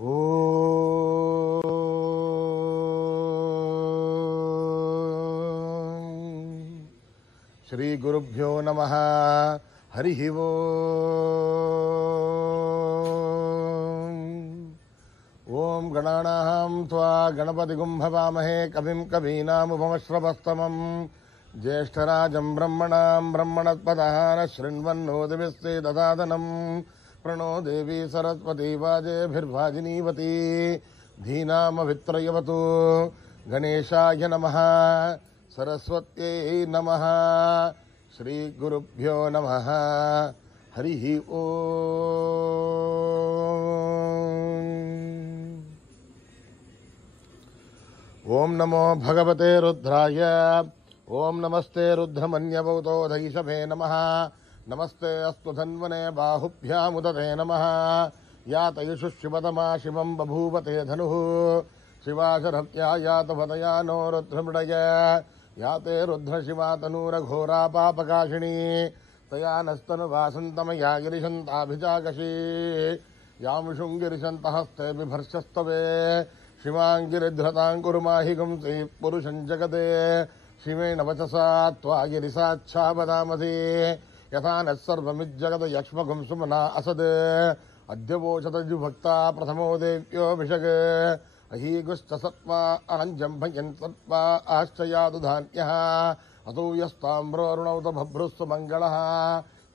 శ్రీ గురుభ్యో నమః. హరి ఓం గణానాం త్వా గణపతిగుం భవామహే కవిం కవీనాముపమశ్రవస్తమం జ్యేష్ఠరాజం బ్రహ్మణాం బ్రహ్మణస్పదః శృణ్వన్నోతిభిశ్చే దదాదనం ప్రణో దేవీ సరస్వతీ వాజేభిర్వాజినీవతి ధీనామవిత్రయవతు. గణేశాయ నమః, సరస్వత్యై నమః. శ్రీ గురుభ్యో నమః. హరి ఓం నమో భగవతే రుద్రాయ. ఓం నమస్తే రుద్రమన్యభూతోధైషభే నమః. నమస్తే అస్తు ధన్వనే బాహుభ్యాముదతే నమః. యాతయుషు శివతమా శివం బభూవతే ధనుః. శివాశరత్యా యాతపదయా నో రుద్రమృడయ. యాతే రుద్రశివాతనూరఘోరా పాపకాశినీ. తయా నస్తనువాసంతమయా గిరిశంతాభిజాకషీ. యాం గిరిశంతహస్తే బిభర్షస్తవే. శివాంగిరిధ్రతాం కురుమాహిగుంసి పురుషం జగతే. శివేణ వచసా త్వా గిరిసాచ్ఛావదామసి. యథా నస్సర్వమిజ్జగత యక్ష్మగుం సుమనా అసద్. అద్యవోచతజుభక్తా ప్రథమో దేవ్యోభిషగ్. అహీగుశ్చ సత్వా అనంజం భయన్ సత్వా ఆశ్చయాదు ధాన్యః. అతూయస్తామ్రోరుణౌత భభ్రుస్సు మంగళః.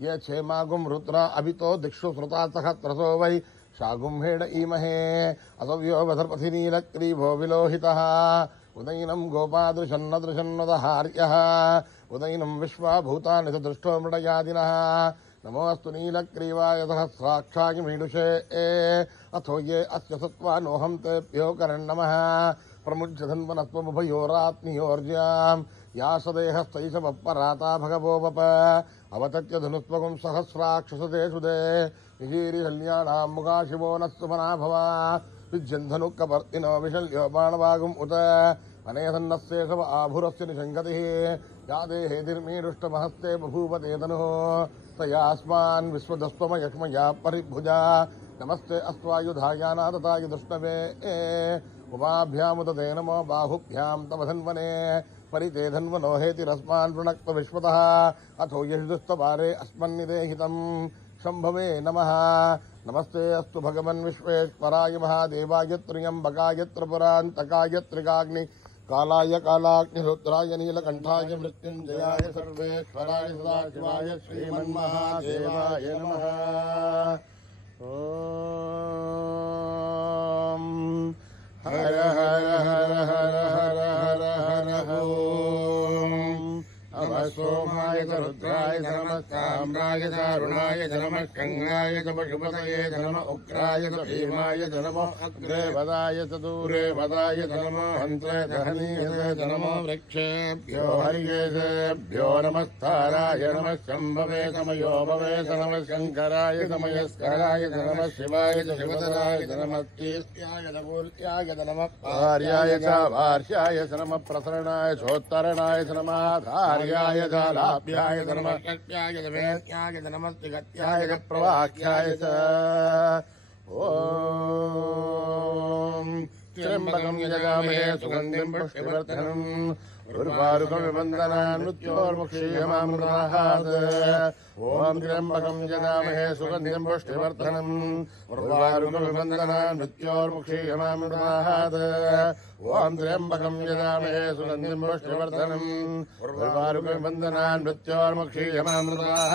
ఏ క్షేమాగుం రుద్ర అభితో దిక్షు శ్రుతా సహస్రసో వై శాగుంహేణ ఈమహే. అసవ్యో వధర్పథి నీలగ్రీవో విలోహితః. ఉదైనం గోపాదృశన్నదృశన్నదహార్యః. ఉదైనం విశ్వాభూతాని స దృష్టో మృడయాదినః. నమోऽस्तु నీలగ్రీవాయ సహస్రాక్షాయ మీడుషే. అథో ఏ అస్య సత్వానోహం తేభ్యో కరణ్నమః. ప్రముజ్య ధన్వనత్వముభయోరాత్మయోర్జ్యాం. యా సదేహస్తైషవపరాతా భగవోప. అవతత్య ధనుస్వగం సహస్రాక్షసదేషుదే. విజీరిశల్యానాం ముఖా శివో నస్సుమనా భవ. విజ్యంధనుక్కపర్తినో విశల్యో బాణవాగుం ఉత. అనేసన్నశేషవ ఆభురస్య నిశంగతిః. యా దేహేతిర్మీడుష్టమహస్తే బభూవతే తనుః. తయాస్మాన్ విశ్వదస్త్వమయక్ష్మయా పరిభుజా. నమస్తే అస్వాయుధాయానాదతాయ దుష్ణవే. ఉమాభ్యాముదతే నమో బాహుభ్యాం తవ ధన్వనే. పరితే ధన్వనో హేతిరస్మాన్ వృణక్త విశ్వతః. అథో యశుస్తవారే అస్మన్నిదేహితం శంభవే నమః. నమస్తే అస్తు భగవన్ విశ్వేశ్వరాయ మహాదేవాయ త్ర్యంబకాయ త్రిపురాంతకాయ త్రికాగ్ని కాలాయ కాలాగ్నిరుద్రాయ నీలకంఠాయ మృత్యుంజయాయ సర్వేశ్వరాయ సదాశివాయ శ్రీమన్మహాదేవాయ నమః. ఓం హర హర హర హర హర హర హర ఓం. సోమాయ రుద్రాయ నమ. సామ్రాయ దారుణాయ నమ. కంగాయ పశుపతయే నమ. ఉగ్రాయ భీమాయ నమ. అగ్రే వదాయ దూరే వదాయ నమ. హంత్రే దహనీయ నమో వృక్షేభ్యో హరియేభ్యో నమస్తారాయ నమ. శంభవే సమయో భవే నమ. శంకరాయ సమయస్కరాయ నమ. శివాయ శివతరాయ నమ. కీర్త్యాయ పూర్త్యాయ నమ. ఆర్యాయ చ వార్యాయ నమ. ప్రసరణాయ చోత్తరణాయ నమ. ధార్యాయ లాభ్యాయ నమ. కట్యాయ వేద్యాయ నమ. గత్యాయ ప్రవాఖ్యాయ చ. ఓం త్ర్యంబకం యజామహే సుగంధిం పుష్టివర్ధనం. ఉర్వారుకమివందనాన్ మృత్యోర్ముక్షీయమామృతాః. ఓం త్ర్యంబకం యజామహే సుగంధిం పుష్టివర్ధనం. ఉర్వారుకమివందనాన్ మృత్యోర్ముక్షీయమామృతాః. ఓం త్ర్యంబకం యజామహే సుగంధిం పుష్టివర్ధనం. ఉర్వారుకమివందనాన్ మృత్యోర్ముక్షీయమామృతాః.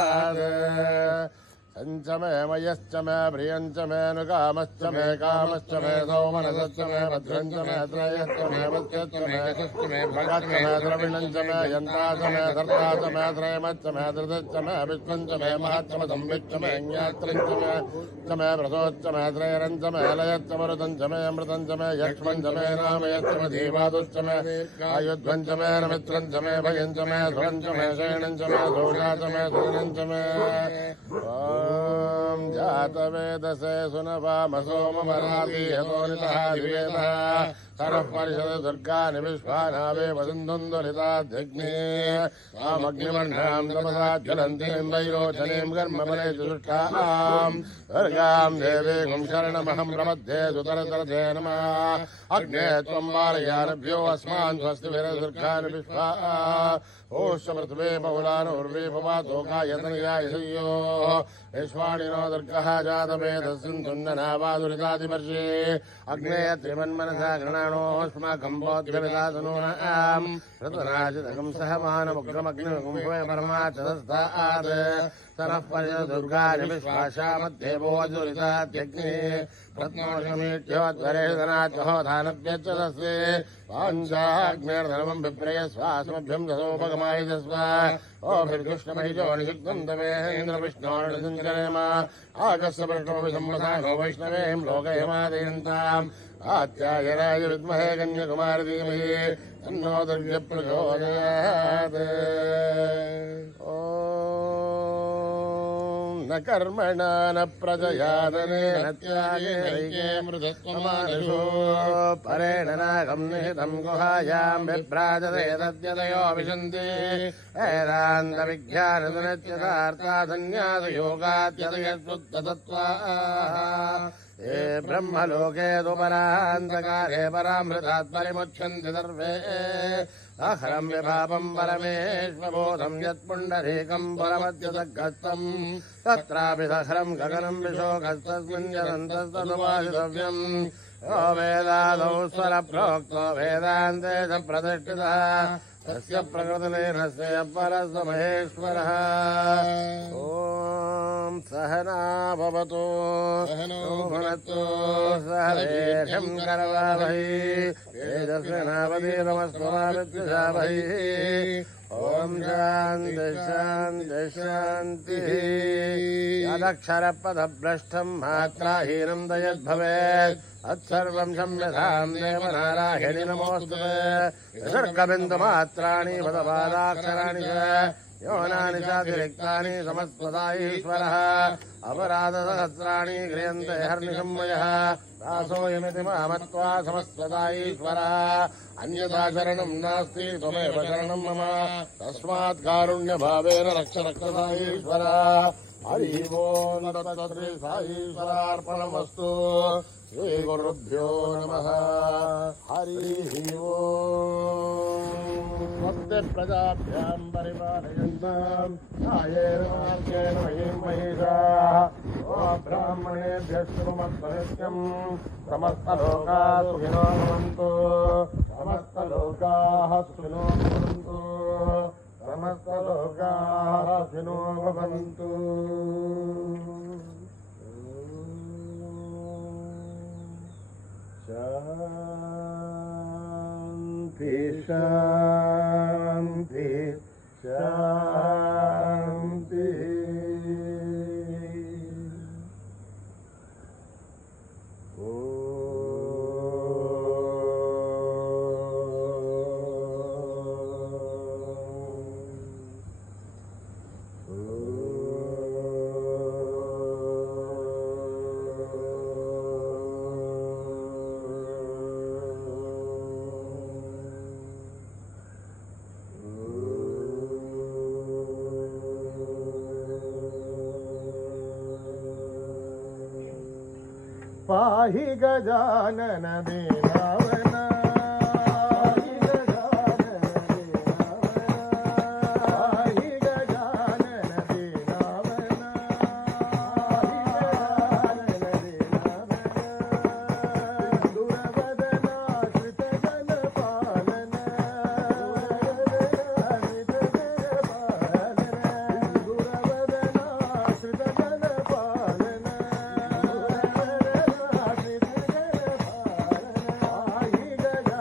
సంచమే మయశ్చ మే ప్రియంచ మే నుకామశ్చ మే కామశ్చ మే సౌమనసశ్చ మే భద్రంచ మే శ్రేయశ్చ మే వశ్యశ్చ మే యశశ్చ మే భగశ్చ మే ద్రవిణంచ మే యంతాచ మే ధర్తాచ మే శ్రేయమశ్చ మే ధృతశ్చ మే విష్ణుంచ మే మహశ్చ మే సంవిచ్చ మే జ్ఞాత్రంచ మే ప్రసోచ్చ మే శ్రేయరంచ మే లయశ్చ మరుతంచ మే అమృతంచ మే యక్ష్మంచ మే రామయశ్చ మే ధీమాదుశ్చ మే ఆయుధ్వంచ మే నమిత్రంచ మే భయంచ మే ధ్రువంచ మే శయనంచ మే దోషాచ మే సుజనంచ మే जातवेदसे सुनवामसोमरातीयतोनितः दिवेदः सरः परिषद दुर्गानि विश्वानावे वसुन्धुन्दुलिताध्यग्ने तामग्निवर्णां तपसा ज्वलन्तीं वैरोचनीं कर्मबले दुष्टाम् दुर्गां देवीं शरणमहं प्रपद्ये सुतरतरथे नमः अग्ने त्वं बालयानभ्यो अस्मान् स्वस्तिभिर्दुर्गानि विश्वा ओष्टपृथ्वे बहुलानुर्वे भवातोकायतनयाय संयोः विश्वाणिनो दुर्गः जातवेदस्सिन्धुन्ननावादुरितादिवर्षे अग्ने त्रिमन्मनसा गृणाणोऽस्माकं बोध्यविदासनूनाम् ऋतुराजितकं सहमानमुग्रमग्निकुम्भे परमाचतस्तात् सरः परिषदुर्गानि विश्वाशामध्ये भोजुरिताद्यग्ने रत्नोषमीट्योद्वरेदनात्महोधानव्यच्चतस्ते पाञ्चाग्नेर्धर्मं विप्रयस्वास्मभ्यं दशोपगमायजस्व ओभिर्कृष्णमहिजो निषिक्तं तमेन्द्रविष्णोर्निसञ्चरेम आगस्य प्रष्णोभिसम्मसानो वैष्णवें लोकयमादयन्ताम् आत्यायनाय विद्महे कन्याकुमारी धीमहि तन्नो दुर्गे प्रचोदयात् न कर्मणा न प्रजया न त्यागे मृतत्वमानुषो परेण नागं निहितं गुहायां विभ्राजते तद्यतयो विशन्ति वेदान्तविज्ञानसन्न्यासयोगाद्यतयत्तत्त्वाः ये ब्रह्मलोके दुपरान्तकारे परामृतात् परिमुच्यन्ति सर्वे अहरं विभावं परमेश्वबोधं यत्पुण्डरीकं पुरमद्यतगस्तम् तत्रापि सहरं गगनं विशोकस्तस्मिन् यदन्तस्तदुपासितव्यम् यो वेदादौ स्वरप्रोक्तो वेदान्ते च प्रतिष्ठितः तस्य प्रकृतिलीनस्य परस्य महेश्वरः ॐ सहना भवतु सहनो भुनक्तु सह वीर्यं करवावहै तेजस्विनावधीतमस्त्वमाविद्विषावहै ॐ शान्ति शान्ति शान्तिः यदक्षरपदभ्रष्टं मात्राहीनं दयद्भवेत् तत्सर्वं क्षम्यतां देवनारायणि नमोऽस्तुते विसर्गबिन्दुमात्राणि पदपादाक्षराणि च योनानि चातिरिक्तानि समस्वदाईश्वरः अपराधसहस्राणि क्रियन्ते हर्निशम्मयः दासोऽयमिति मामत्वा समस्वदाईश्वरः अन्यथा शरणं नास्ति त्वमेव शरणं मम तस्मात् कारुण्यभावेन रक्ष रक्षसाईश्वरः हरि ओं तत्सत् साईश्वरार्पणमस्तु श्रीगुरुभ्यो नमः हरिः ओम् स्वस्ति प्रजाभ्यां परिपालयन्तां न्यायेन मार्गेण महीं महिषाः ब्राह्मणेभ्यः शुभमस्तनित्यम् समस्तलोकाः सुखिनो भवन्तु समस्तलोकाः सुखिनो भवन्तु समस्तलोकाः सुखिनो भवन्तु शान्ति शान्ति शान्तिः पाहि गजानन दीनावना पाहि गजानन दीनावना पाहि गजानन दीनावना पाहि गजानन दीनावना दुर्वदना श्रित जन पालन दुर्वदना श्रित जन पालन गजानन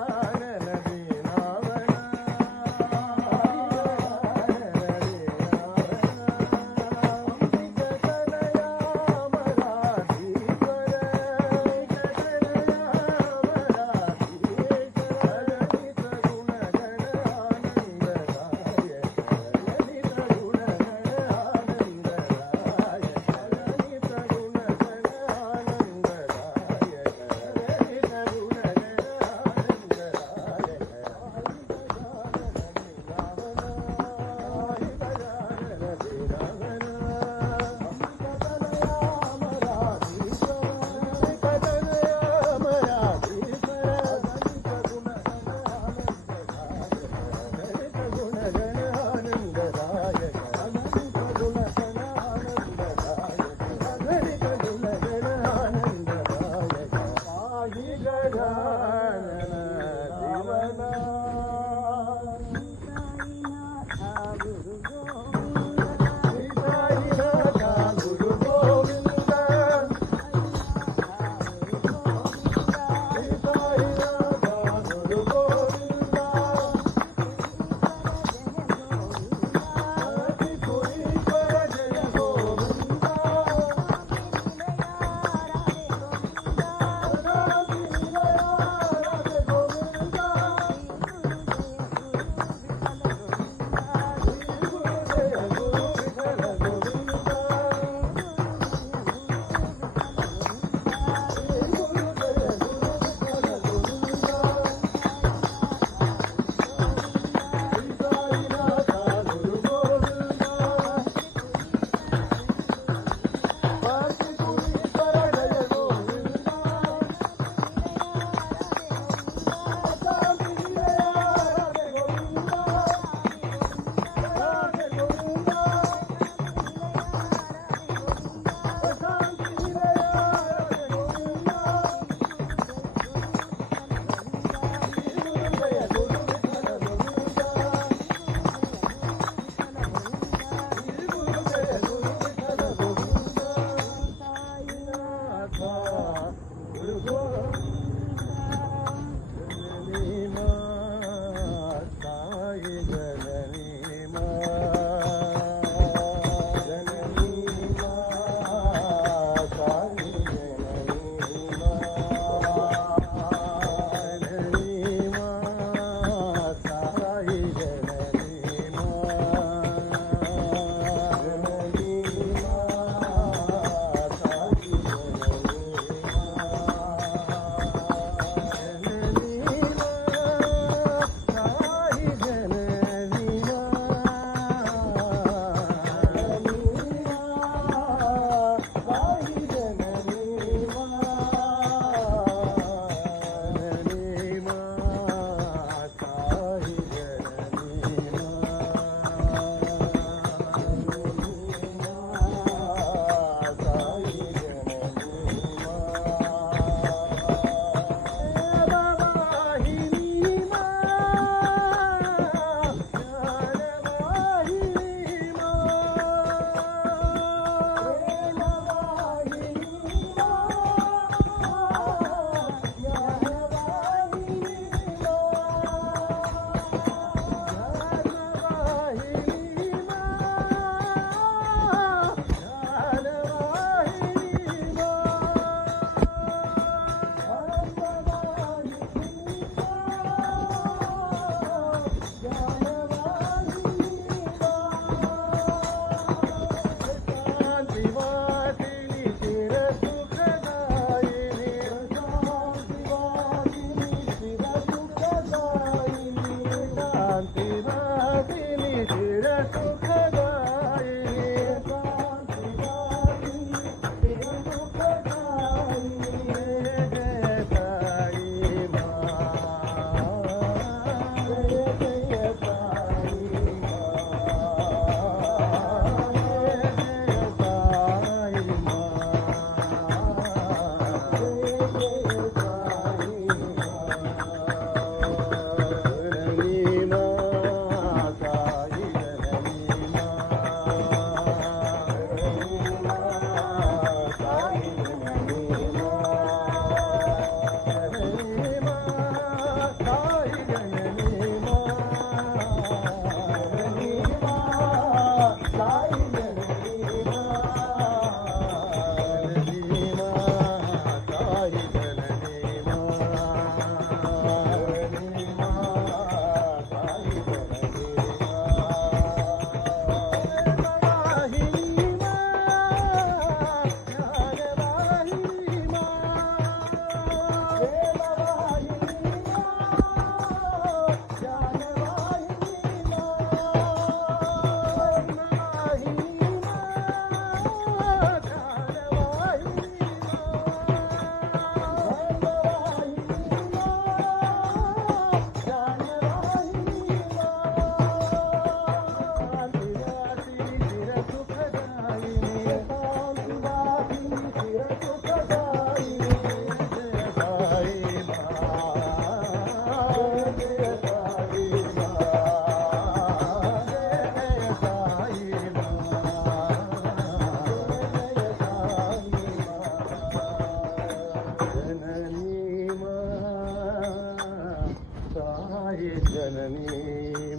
जननी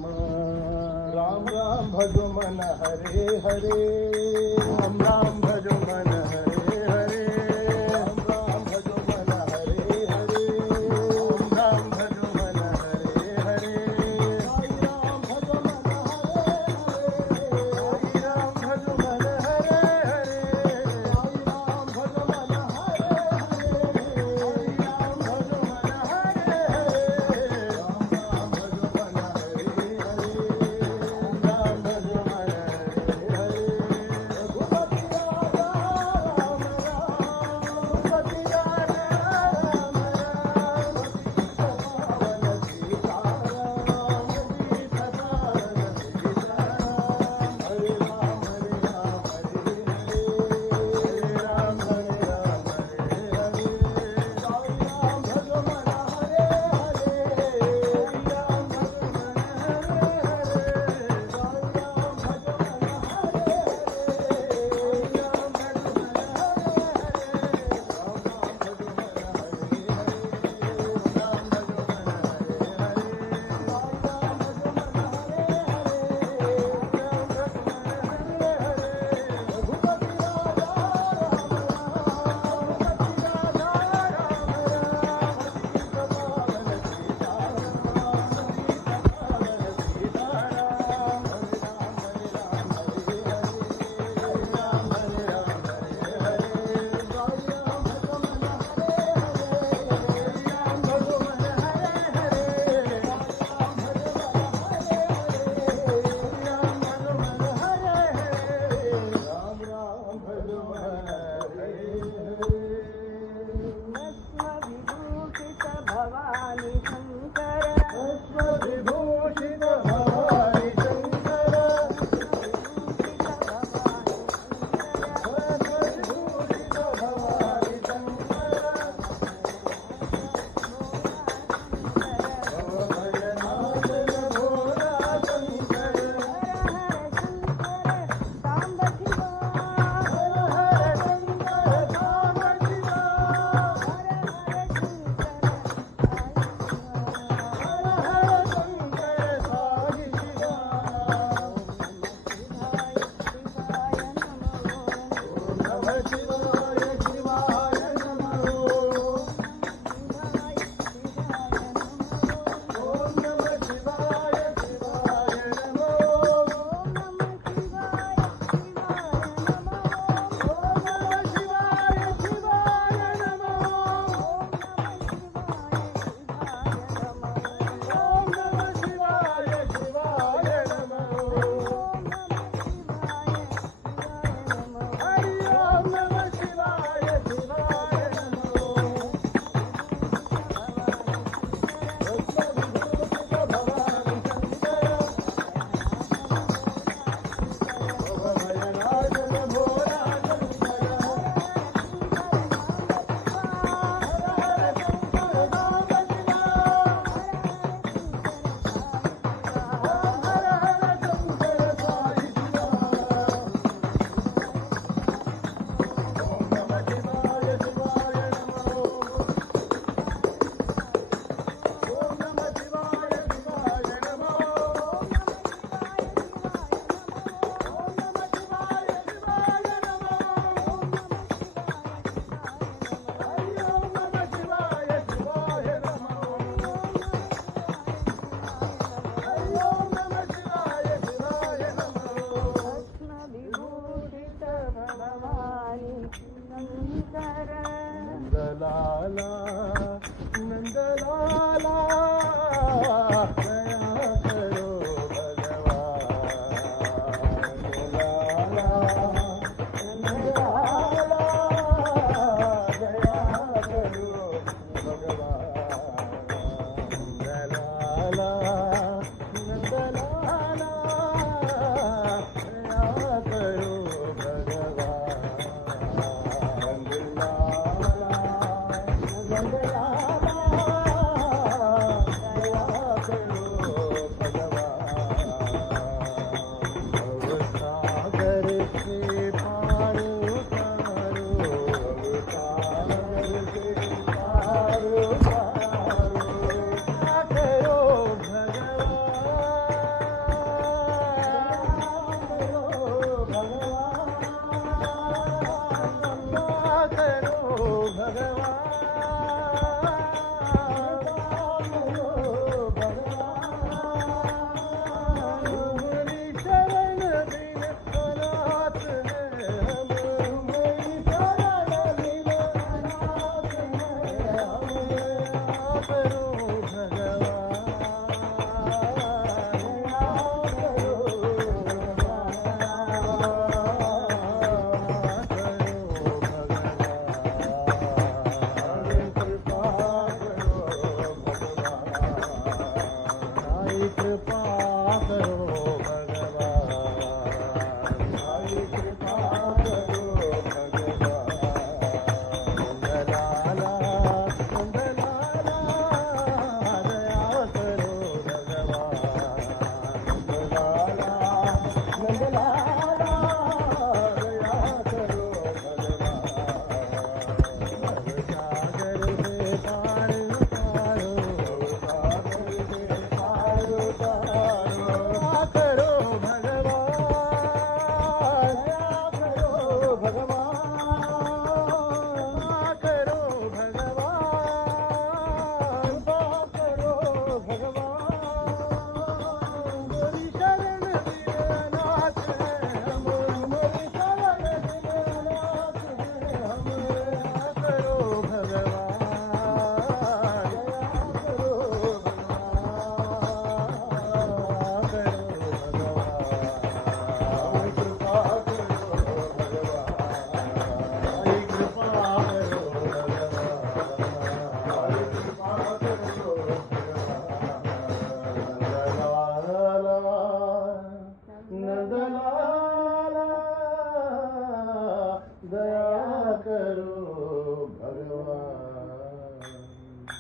राम राम भजो मन हरे हरे राम राम भजो मन हरे हरे राम राम भजो मन हरे हरे राम राम भजो मन हरे हरे साई राम भजो मन हरे हरे साई राम भजो मन हरे हरे साई राम भजो मन हरे हरे साई राम भजो मन हरे हरे राम भजो मन हरे हरे राम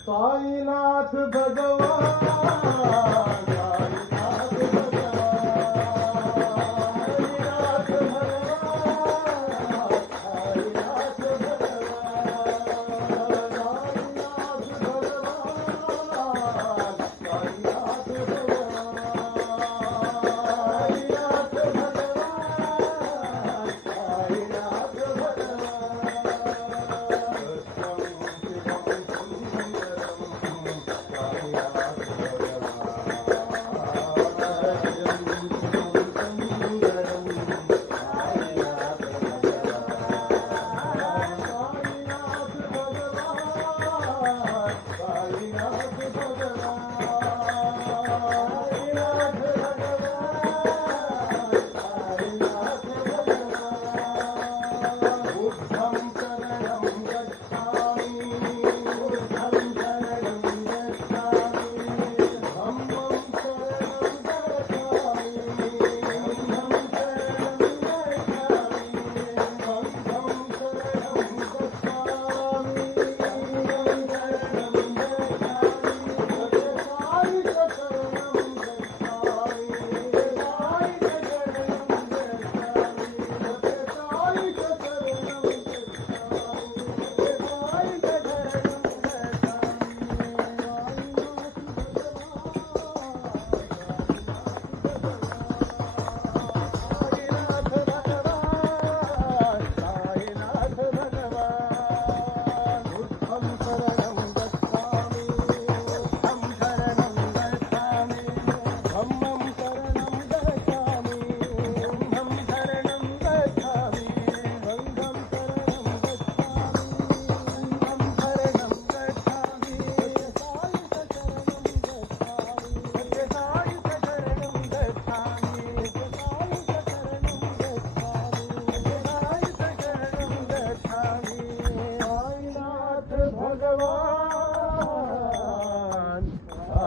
साईनाथ भगवान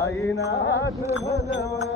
साईनाथ भगवान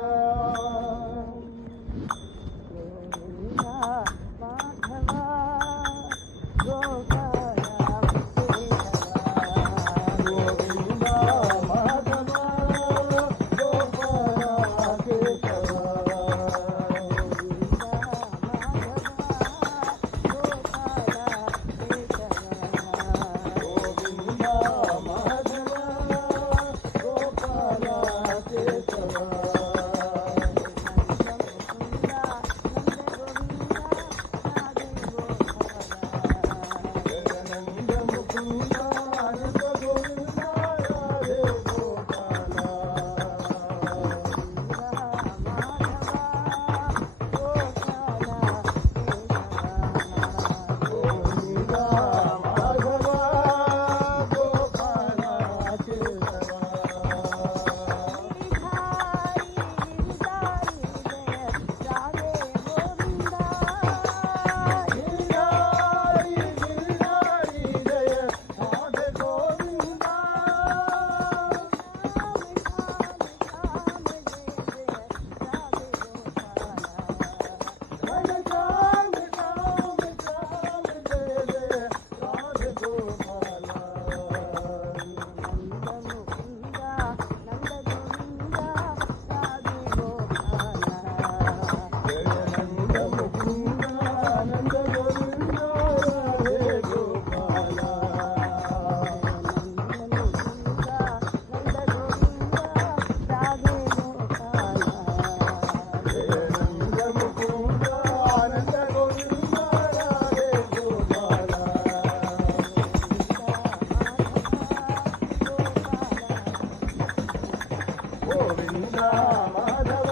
गोविंदा माधव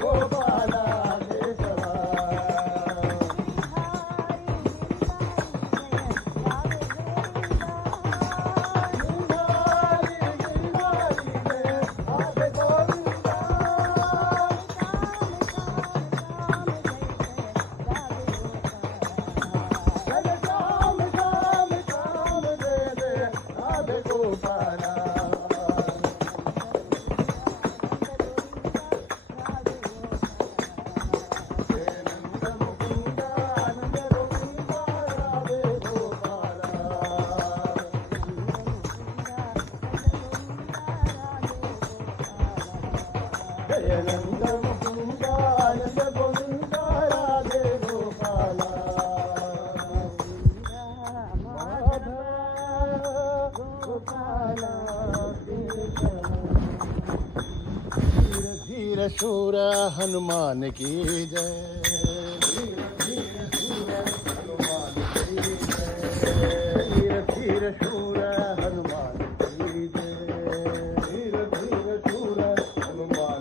गोपाल केशव नंद मुकुंद आनंद गोविंद राधे गोपाल गोपाल धीर धीर शूर हनुमान की जय धीर धीर शूर हनुमान की जय धीर धीर शूर हनुमान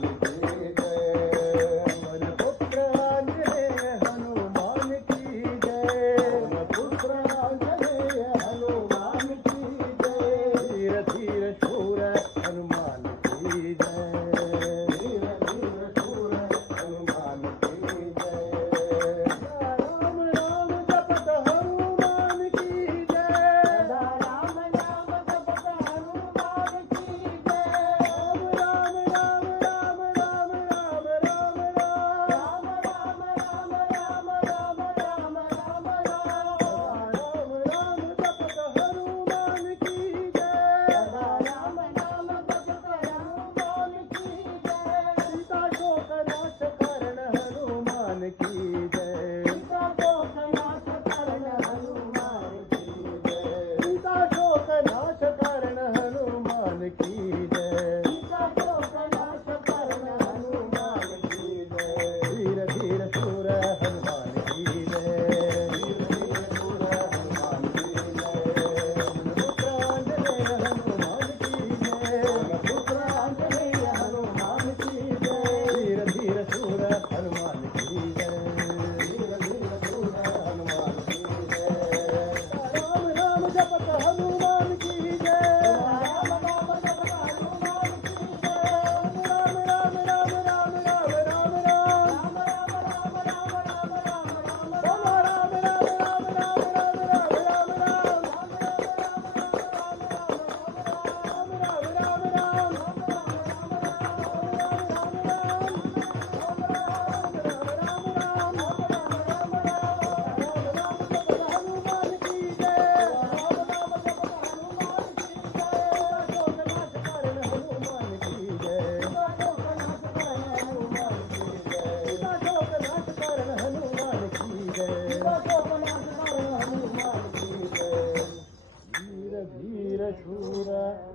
शूर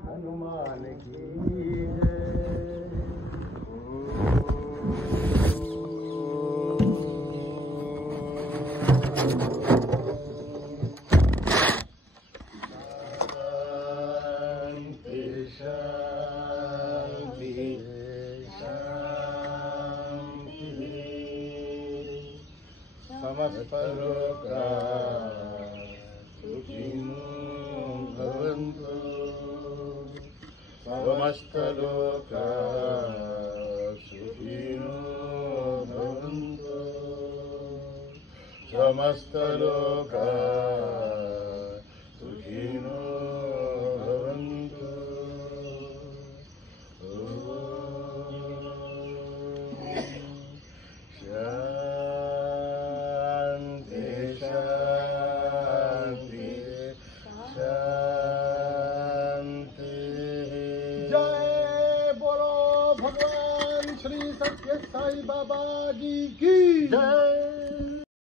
हनुमान की समस्त लोका सुखिनो भवन्तु समस्त लोका सुखिनो भवन्तु समस्त लोका सुखिनो भवन्तु भगवान श्री सत्य साई बाबा जी की जय।